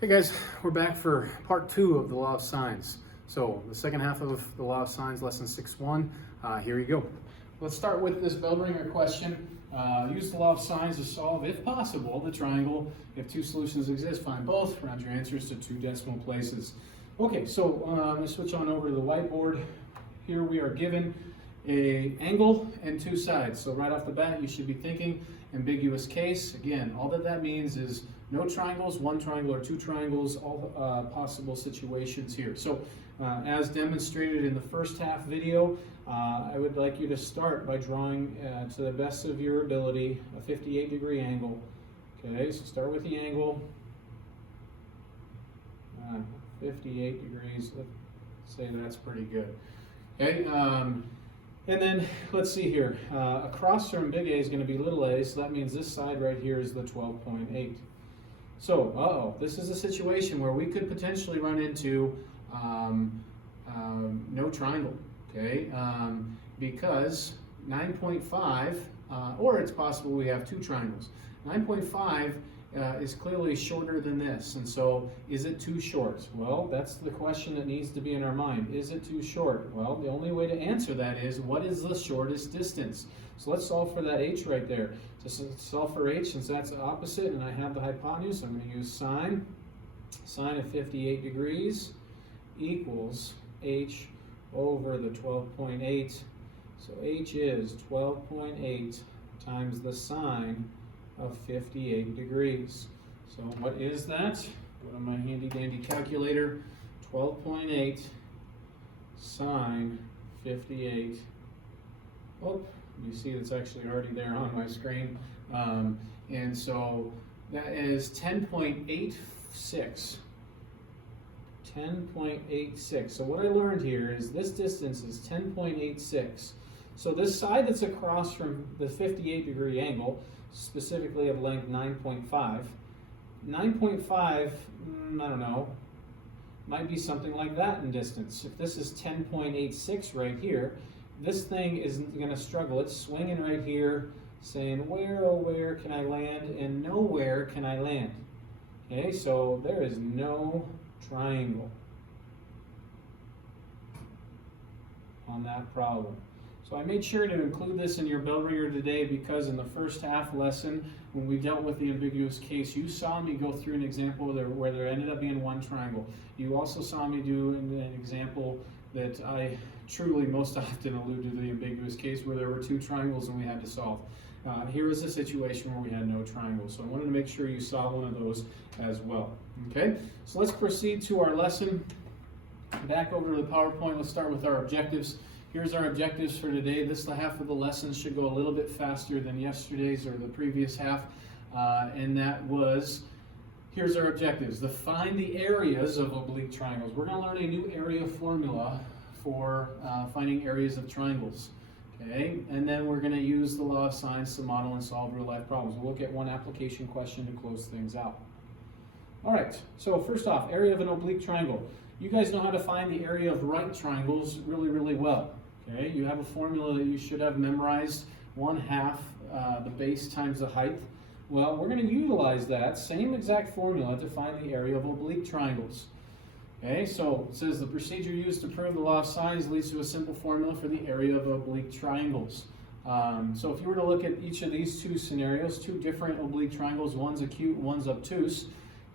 Hey guys, we're back for part 2 of the law of sines. So the second half of the law of sines, lesson 6.1. Here you go. Let's start with this Bellringer question. Use the law of sines to solve, if possible, the triangle. If two solutions exist, find both. Round your answers to 2 decimal places. Okay, so let's switch on over to the whiteboard. Here we are given an angle and 2 sides. So right off the bat, you should be thinking ambiguous case. Again, all that means is no triangles, 1 triangle or 2 triangles, all possible situations here. So as demonstrated in the first half video, I would like you to start by drawing to the best of your ability a 58-degree angle. Okay, so start with the angle, 58 degrees, let's say that's pretty good. Okay, and then let's see here, across from big A is going to be little a, so that means this side right here is the 12.8. So, this is a situation where we could potentially run into no triangle, okay? Because 9.5, or it's possible we have 2 triangles. 9.5 is clearly shorter than this, and so is it too short? Well, that's the question that needs to be in our mind. Is it too short? Well, the only way to answer that is, what is the shortest distance? So let's solve for that h right there. Just solve for h, since that's the opposite and I have the hypotenuse, I'm going to use sine. Sine of 58 degrees equals h over the 12.8. So h is 12.8 times the sine of 58 degrees. So what is that? Go to my handy dandy calculator. 12.8 sine 58. Oh, you see it's actually already there on my screen. And so that is 10.86. 10.86. So what I learned here is this distance is 10.86. So this side that's across from the 58-degree angle, specifically of length 9.5, 9.5, I don't know, might be something like that in distance. If this is 10.86 right here, this thing isn't going to struggle. It's swinging right here, saying, where, oh, where can I land? And nowhere can I land. Okay, so there is no triangle on that problem. So I made sure to include this in your Bellringer today because in the first half lesson, when we dealt with the ambiguous case, you saw me go through an example where there ended up being 1 triangle. You also saw me do an example that I truly most often allude to the ambiguous case where there were 2 triangles and we had to solve. Here is a situation where we had no triangle. So I wanted to make sure you saw one of those as well. Okay, so let's proceed to our lesson. Back over to the PowerPoint, let's start with our objectives. Here's our objectives for today. This half of the lesson should go a little bit faster than yesterday's or the previous half. And that was, here's our objectives. Find the areas of oblique triangles. We're going to learn a new area formula for finding areas of triangles. Okay, and then we're going to use the law of sines to model and solve real-life problems. We'll look at one application question to close things out. All right, so first off, area of an oblique triangle. You guys know how to find the area of right triangles really, really well. Okay, you have a formula that you should have memorized, 1/2 the base times the height. Well, we're going to utilize that same exact formula to find the area of oblique triangles. Okay, so it says the procedure used to prove the law of sines leads to a simple formula for the area of oblique triangles. So if you were to look at each of these 2 scenarios, 2 different oblique triangles, one's acute, one's obtuse.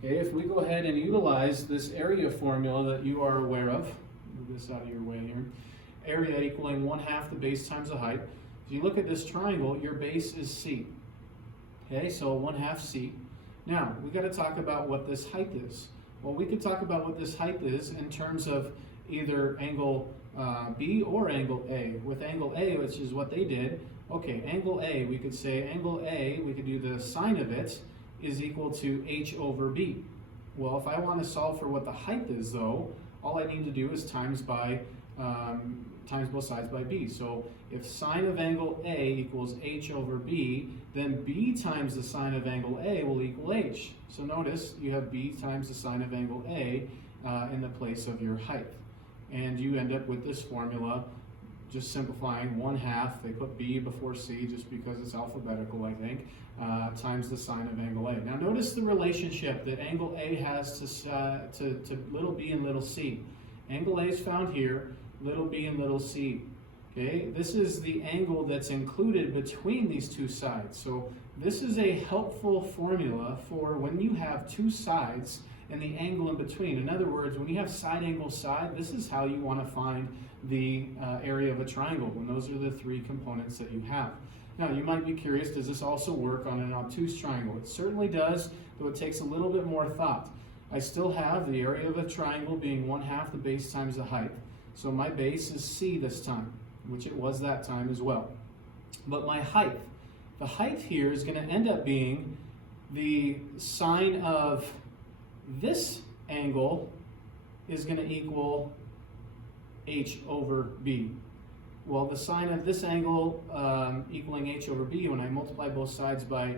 Okay, if we go ahead and utilize this area formula that you are aware of, move this out of your way here, area equaling 1/2 the base times the height. If you look at this triangle, your base is C. Okay, so 1/2 C. Now, we got to talk about what this height is. Well, we could talk about what this height is in terms of either angle B or angle A. With angle A, which is what they did, okay, angle A, we could say angle A, we could do the sine of it, is equal to h over b. Well, if I want to solve for what the height is, though, all I need to do is times both sides by b. So if sine of angle A equals h over b, then b times the sine of angle A will equal h. So notice you have b times the sine of angle A in the place of your height. And you end up with this formula just simplifying, 1/2, they put B before C just because it's alphabetical, I think, times the sine of angle A. Now notice the relationship that angle A has to little b and little c. Angle A is found here, little b and little c. Okay, this is the angle that's included between these two sides. So this is a helpful formula for when you have two sides and the angle in between. In other words, when you have side angle side, this is how you want to find the area of a triangle, when those are the three components that you have. Now, you might be curious, does this also work on an obtuse triangle? It certainly does, though it takes a little bit more thought. I still have the area of a triangle being 1/2 the base times the height. So my base is C this time, which it was that time as well. But my height, the height here is going to end up being the sine of this angle is going to equal h over b. Well, the sine of this angle equaling h over b, when I multiply both sides by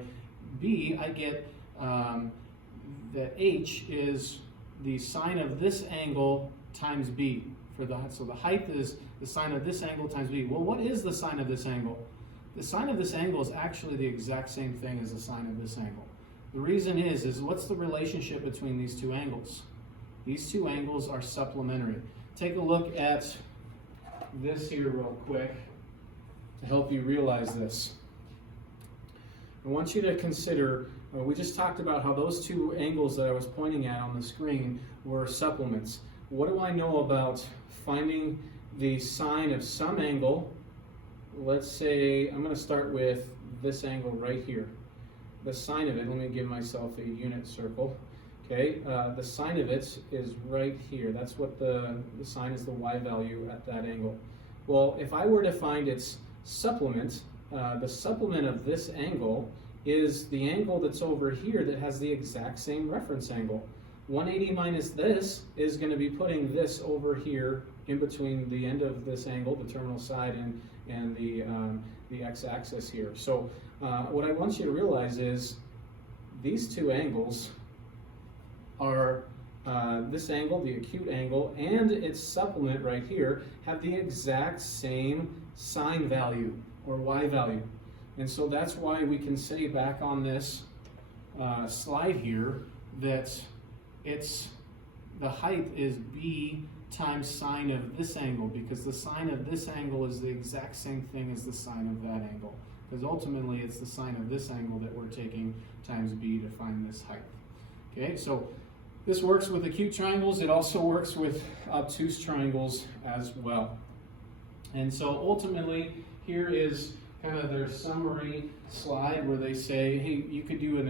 b, I get that h is the sine of this angle times b. So the height is the sine of this angle times b. Well, what is the sine of this angle? The sine of this angle is actually the exact same thing as the sine of this angle. The reason is what's the relationship between these two angles? These two angles are supplementary. Take a look at this here real quick to help you realize this. I want you to consider, we just talked about how those two angles that I was pointing at on the screen were supplements. What do I know about finding the sine of some angle? Let's say, I'm going to start with this angle right here. The sine of it, let me give myself a unit circle. Okay, the sine of it is right here. That's what the sine is, the y value at that angle. Well, if I were to find its supplement, the supplement of this angle is the angle that's over here that has the exact same reference angle. 180 minus this is going to be putting this over here in between the end of this angle, the terminal side, and the x-axis here. So what I want you to realize is these two angles are this angle, the acute angle, and its supplement right here have the exact same sine value or y value. And so that's why we can say back on this slide here that the height is b times sine of this angle, because the sine of this angle is the exact same thing as the sine of that angle. Because ultimately it's the sine of this angle that we're taking times b to find this height. Okay, so this works with acute triangles. It also works with obtuse triangles as well. And so ultimately, here is kind of their summary slide where they say, hey, you could do a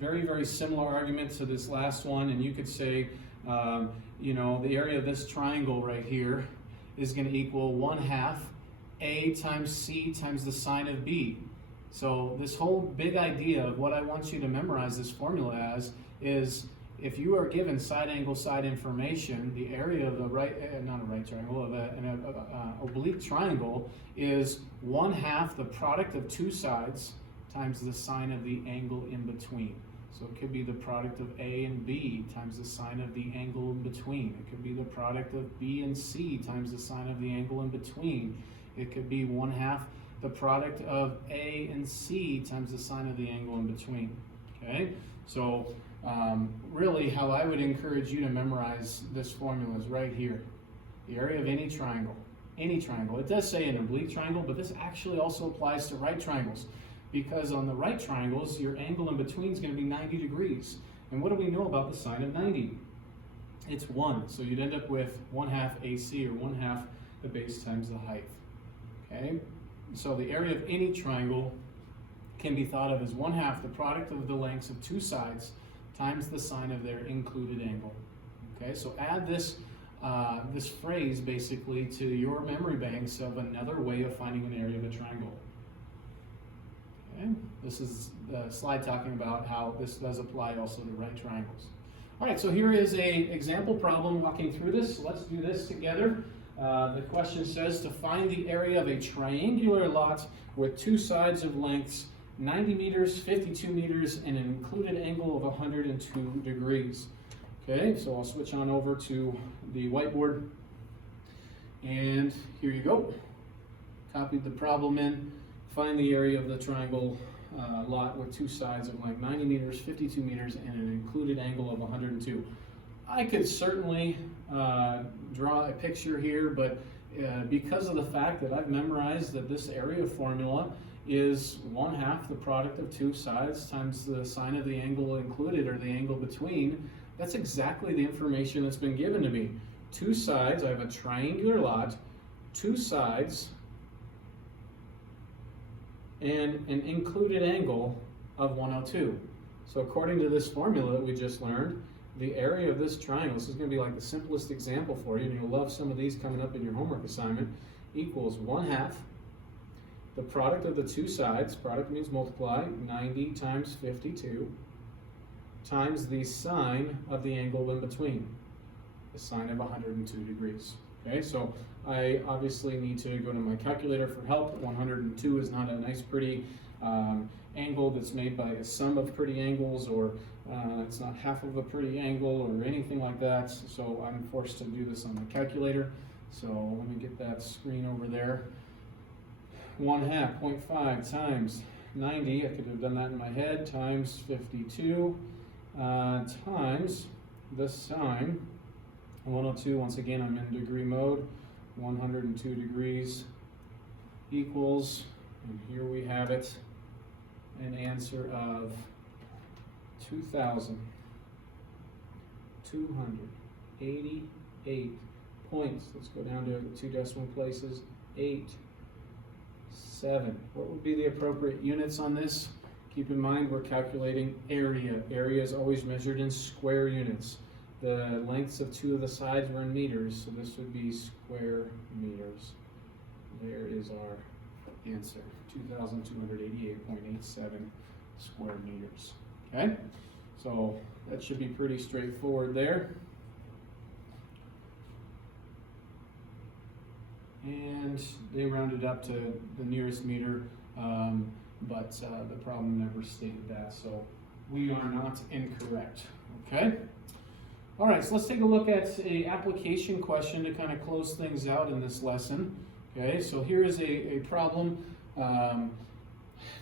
very, very similar argument to this last one, and you could say, you know, the area of this triangle right here is going to equal 1/2 a times c times the sine of b. So this whole big idea of what I want you to memorize this formula as is, if you are given side angle side information, the area of the not a right triangle, of an oblique triangle is 1/2 the product of two sides times the sine of the angle in between. So it could be the product of A and B times the sine of the angle in between. It could be the product of B and C times the sine of the angle in between. It could be 1/2 the product of A and C times the sine of the angle in between. Okay, so really how I would encourage you to memorize this formula is right here. The area of any triangle. Any triangle. It does say an oblique triangle, but this actually also applies to right triangles, because on the right triangles, your angle in between is going to be 90 degrees. And what do we know about the sine of 90? It's 1. So you'd end up with 1/2 AC, or 1/2 the base times the height. Okay? So the area of any triangle can be thought of as 1/2 the product of the lengths of two sides times the sine of their included angle. Okay, so add this this phrase basically to your memory banks of another way of finding an area of a triangle. Okay, this is the slide talking about how this does apply also to right triangles. All right, so here is an example problem walking through this. Let's do this together. The question says to find the area of a triangular lot with two sides of lengths 90 meters, 52 meters, and an included angle of 102 degrees. Okay, so I'll switch on over to the whiteboard. And here you go. copied the problem in. Find the area of the triangle lot with two sides of like 90 meters, 52 meters, and an included angle of 102. I could certainly draw a picture here, but because of the fact that I've memorized that this area formula is 1/2 the product of two sides times the sine of the angle included, or the angle between, that's exactly the information that's been given to me. Two sides, I have a triangular lot, two sides, and an included angle of 102. So according to this formula that we just learned, the area of this triangle, this is going to be like the simplest example for you, and you'll love some of these coming up in your homework assignment, equals 1/2 the product of the two sides, product means multiply, 90 times 52, times the sine of the angle in between, the sine of 102 degrees. Okay, so I obviously need to go to my calculator for help. 102 is not a nice, pretty angle that's made by a sum of pretty angles, or it's not half of a pretty angle or anything like that. So I'm forced to do this on the calculator. So let me get that screen over there. 1/2, 0.5 times 90, I could have done that in my head, times 52, times the sine, 102, once again I'm in degree mode, 102 degrees equals, and here we have it, an answer of 2,288 points. Let's go down to 2 decimal places, 8, 7. What would be the appropriate units on this? Keep in mind we're calculating area. Area is always measured in square units. The lengths of two of the sides were in meters, so this would be square meters. There is our answer, 2,288.87 square meters. Okay, so that should be pretty straightforward there. And they rounded up to the nearest meter, but the problem never stated that, so we are not incorrect. Okay? All right, so let's take a look at an application question to kind of close things out in this lesson. Okay, so here is a problem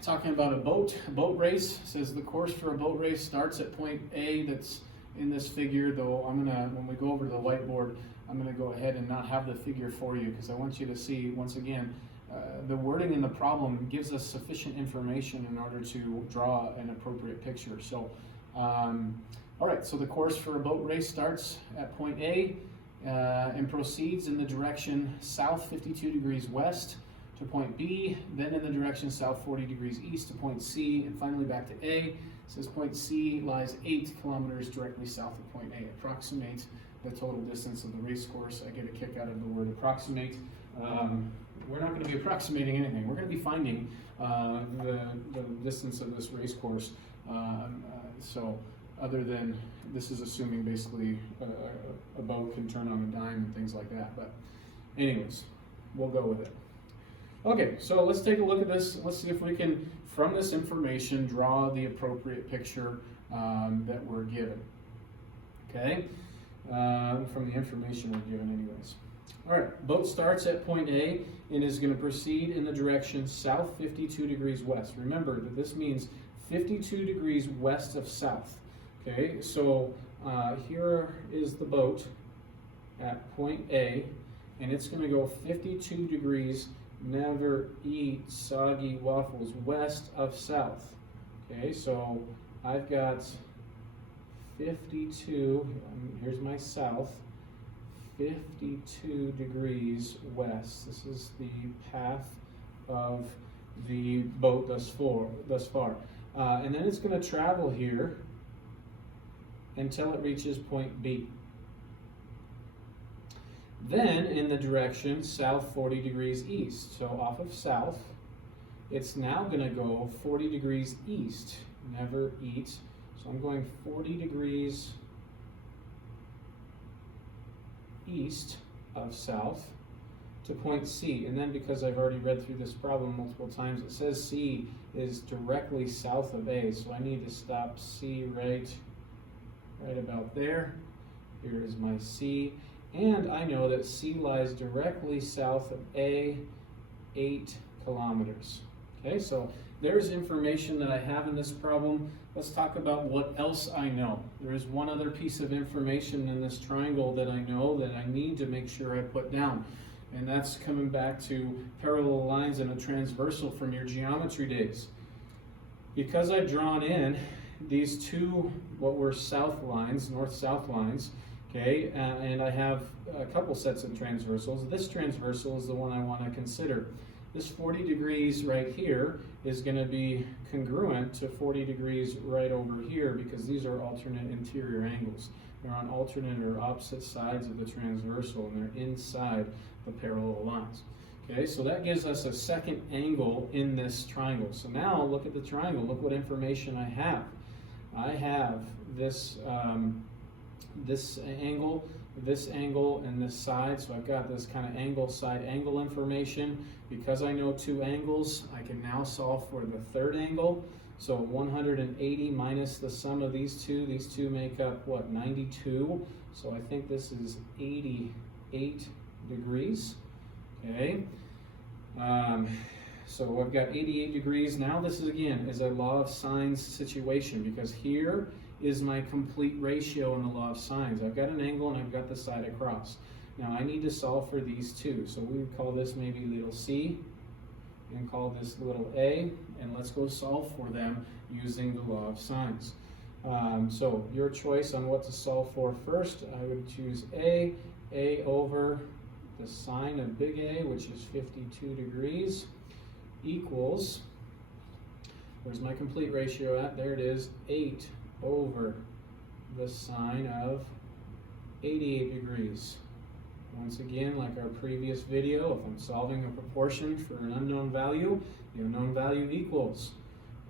talking about a boat race. It says the course for a boat race starts at point A that's in this figure, though when we go over to the whiteboard, I'm going to go ahead and not have the figure for you because I want you to see, once again, the wording in the problem gives us sufficient information in order to draw an appropriate picture. So, all right, so the course for a boat race starts at point A and proceeds in the direction south 52 degrees west to point B, then in the direction south 40 degrees east to point C, and finally back to A. It says point C lies 8 kilometers directly south of point A. Approximate the total distance of the race course. I get a kick out of the word approximate. We're not going to be approximating anything. We're going to be finding the distance of this race course. So other than, this is assuming basically a boat can turn on a dime and things like that. But anyways, we'll go with it. Okay, so let's take a look at this. Let's see if we can, from this information, draw the appropriate picture that we're given. Okay, from the information we're given anyways. All right, boat starts at point A and is going to proceed in the direction south 52 degrees west. Remember that this means 52 degrees west of south. Okay, so here is the boat at point A, and it's going to go 52 degrees, never eat soggy waffles, west of south. Okay, so I've got 52, here's my south, 52 degrees west. This is the path of the boat thus far. And then it's going to travel here until it reaches point B. Then in the direction south 40 degrees east. So off of south, it's now going to go 40 degrees east. Never eat. So I'm going 40 degrees east of south to point C. And then because I've already read through this problem multiple times, it says C is directly south of A. So I need to stop C right about there. Here is my C. And I know that C lies directly south of A 8 kilometers. Okay, so there's information that I have in this problem. Let's talk about what else I know. There is one other piece of information in this triangle that I know that I need to make sure I put down. And that's coming back to parallel lines and a transversal from your geometry days. Because I've drawn in these two, what were south lines, north-south lines, okay, and I have a couple sets of transversals. This transversal is the one I want to consider. This 40 degrees right here is going to be congruent to 40 degrees right over here because these are alternate interior angles. They're on alternate or opposite sides of the transversal and they're inside the parallel lines. Okay, so that gives us a second angle in this triangle. So now look at the triangle. Look what information I have. I have this, this angle, and this side. So I've got this kind of angle, side angle information. Because I know two angles, I can now solve for the third angle. So 180 minus the sum of these two make up what, 92? So I think this is 88 degrees. Okay. So I've got 88 degrees. Now this is again is a law of sines situation because here is my complete ratio in the law of sines. I've got an angle and I've got the side across. Now I need to solve for these two. So we would call this maybe little c and call this little a, and let's go solve for them using the law of sines. So your choice on what to solve for first, I would choose a over the sine of big A, which is 52 degrees, equals, where's my complete ratio at? There it is, 8 over the sine of 88 degrees. Once again, like our previous video, if I'm solving a proportion for an unknown value, the unknown value equals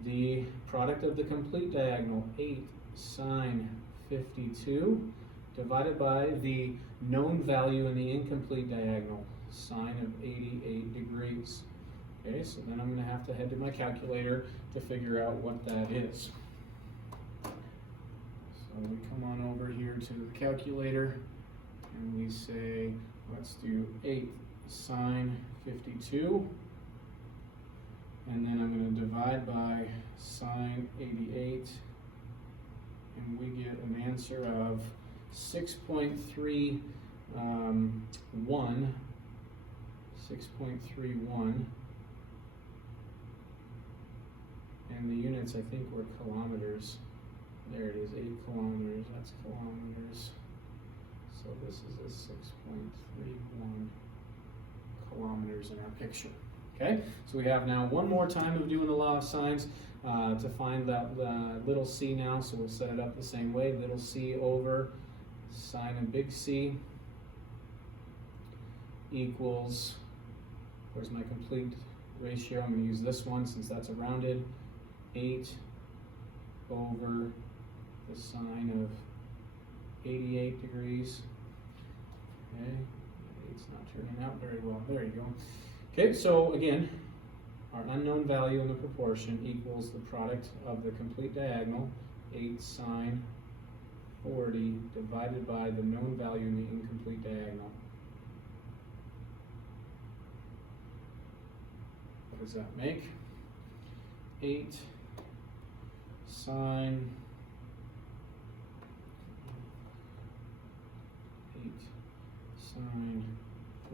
the product of the complete diagonal, 8 sine 52, divided by the known value in the incomplete diagonal, sine of 88 degrees. Okay, so then I'm going to have to head to my calculator to figure out what that is. So we come on over here to the calculator and we say, let's do 8 sine 52. And then I'm going to divide by sine 88. And we get an answer of 6.31, 6.31, and the units I think were kilometers. There it is, 8 kilometers, that's kilometers. So this is a 6.31 kilometers in our picture. Okay, so we have now one more time of doing the law of sines to find that little c now, so we'll set it up the same way, little c over sine of big C equals, where's my complete ratio? I'm going to use this one since that's a rounded, 8 over the sine of 88 degrees. Okay, it's not turning out very well. There you go. Okay, so again, our unknown value in the proportion equals the product of the complete diagonal, 8 sine 40 divided by the known value in the incomplete diagonal. What does that make? 8 sine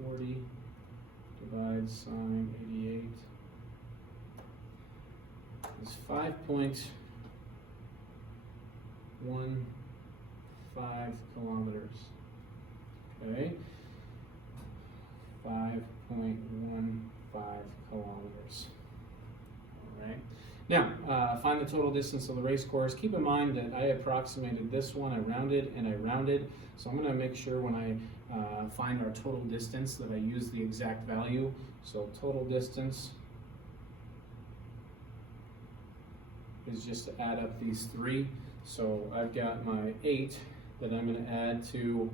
40 divides sine 88 is 5.15 kilometers. Okay, 5.15 kilometers. All right. Now, find the total distance of the race course. Keep in mind that I approximated this one. I rounded and I rounded. So I'm going to make sure when I find our total distance that I use the exact value. So total distance is just to add up these three. So I've got my 8 that I'm going to add to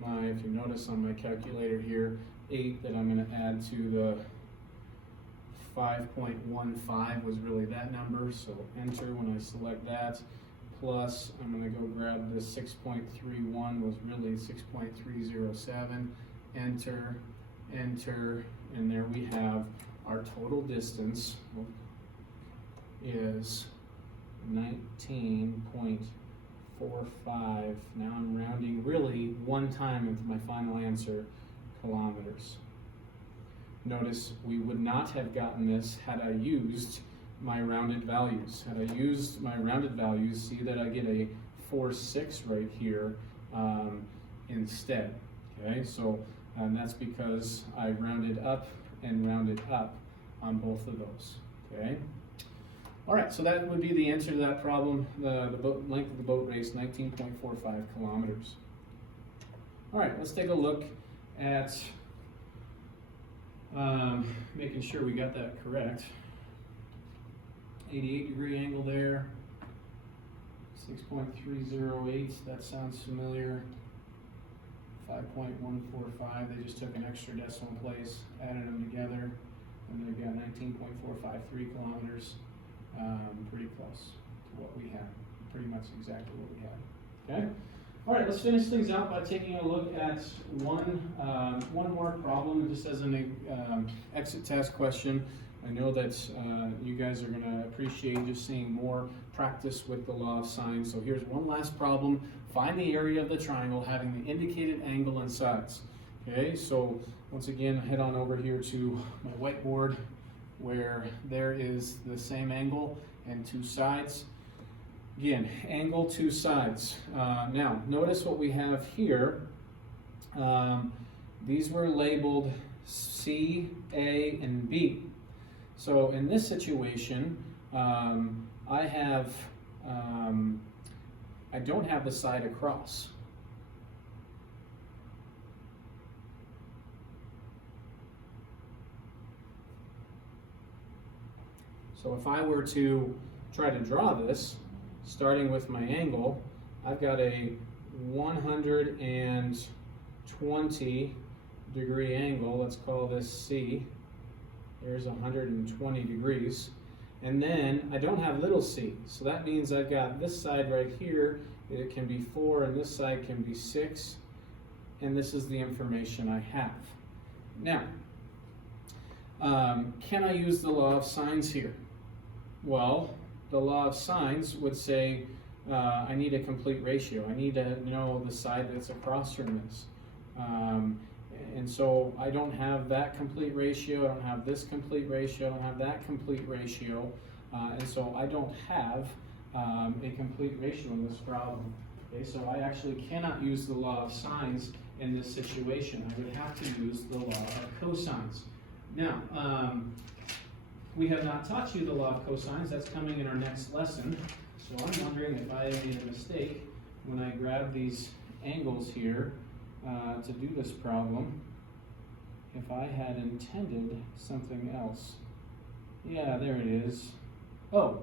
my, if you notice on my calculator here, 8 that I'm going to add to the 5.15 was really that number, so enter when I select that, plus I'm going to go grab the 6.31 was really 6.307, enter, and there we have our total distance is 19.45. Now I'm rounding really one time into my final answer, kilometers. Notice we would not have gotten this had I used my rounded values. Had I used my rounded values, see that I get a 4.6 right here instead. Okay, so that's because I rounded up and rounded up on both of those. Okay. All right, so that would be the answer to that problem. The length of the boat race, 19.45 kilometers. All right, let's take a look at making sure we got that correct. 88-degree angle there, 6.308, that sounds familiar. 5.145, they just took an extra decimal place, added them together, and they've got 19.453 kilometers. Pretty close to what we had, pretty much exactly what we had. Okay. All right, let's finish things out by taking a look at one more problem, just as an exit test question. I know that you guys are going to appreciate just seeing more practice with the law of sines. So here's one last problem. Find the area of the triangle having the indicated angle and sides. Okay, so once again, head on over here to my whiteboard where there is the same angle and two sides. Again, angle, two sides. Now, notice what we have here. These were labeled C, A, and B. So in this situation, I don't have the side across. So if I were to try to draw this, starting with my angle, I've got a 120 degree angle. Let's call this C. There's 120 degrees. And then I don't have little c, so that means I've got this side right here, it can be 4, and this side can be 6, and this is the information I have. Now, can I use the law of sines here? Well, the law of sines would say I need a complete ratio. I need to know the side that's across from this. And so I don't have that complete ratio, I don't have this complete ratio, I don't have that complete ratio, and so I don't have a complete ratio in this problem. Okay, so I actually cannot use the law of sines in this situation. I would have to use the law of cosines. Now, we have not taught you the law of cosines. That's coming in our next lesson. So I'm wondering if I made a mistake when I grabbed these angles here to do this problem, if I had intended something else. Yeah, there it is. Oh,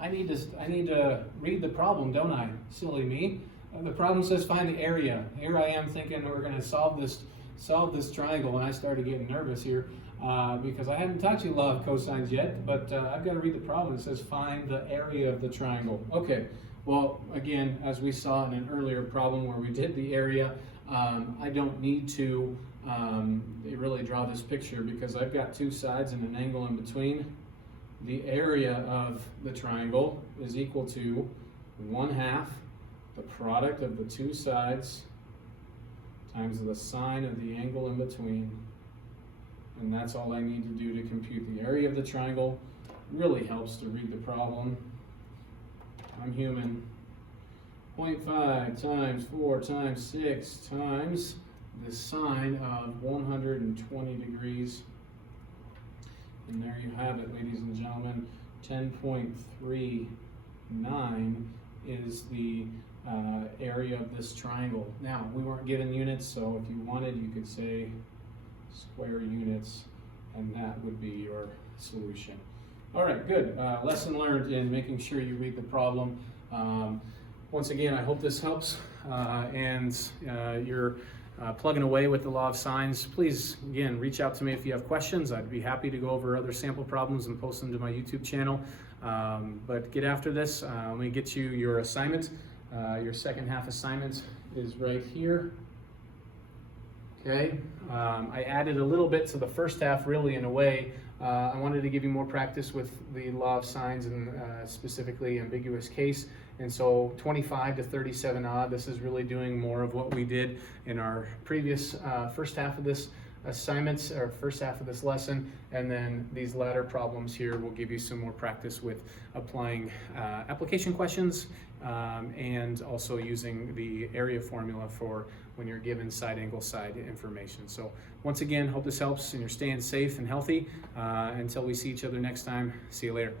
I need to read the problem, don't I? Silly me. The problem says find the area. Here I am thinking we're going to solve this triangle, and I started getting nervous here because I haven't taught you law of cosines yet, but I've got to read the problem. It says find the area of the triangle. Okay. Well, again, as we saw in an earlier problem where we did the area, I don't need to really draw this picture because I've got two sides and an angle in between. The area of the triangle is equal to 1/2 the product of the two sides times the sine of the angle in between. And that's all I need to do to compute the area of the triangle. Really helps to read the problem. I'm human. 0.5 times 4 times 6 times the sine of 120 degrees. And there you have it, ladies and gentlemen. 10.39 is the area of this triangle. Now, we weren't given units, so if you wanted, you could say square units, and that would be your solution. All right, good. Lesson learned in making sure you read the problem. Once again, I hope this helps, and you're plugging away with the law of sines. Please, again, reach out to me if you have questions. I'd be happy to go over other sample problems and post them to my YouTube channel. But get after this. Let me get you your assignment. Your second half assignment is right here. Okay, I added a little bit to the first half, really, in a way. I wanted to give you more practice with the law of signs and specifically ambiguous case. And so 25 to 37 odd, this is really doing more of what we did in our previous first half of this assignments, or first half of this lesson. And then these latter problems here will give you some more practice with applying application questions and also using the area formula for when you're given side angle side information. So once again, hope this helps and you're staying safe and healthy. Until we see each other next time, see you later.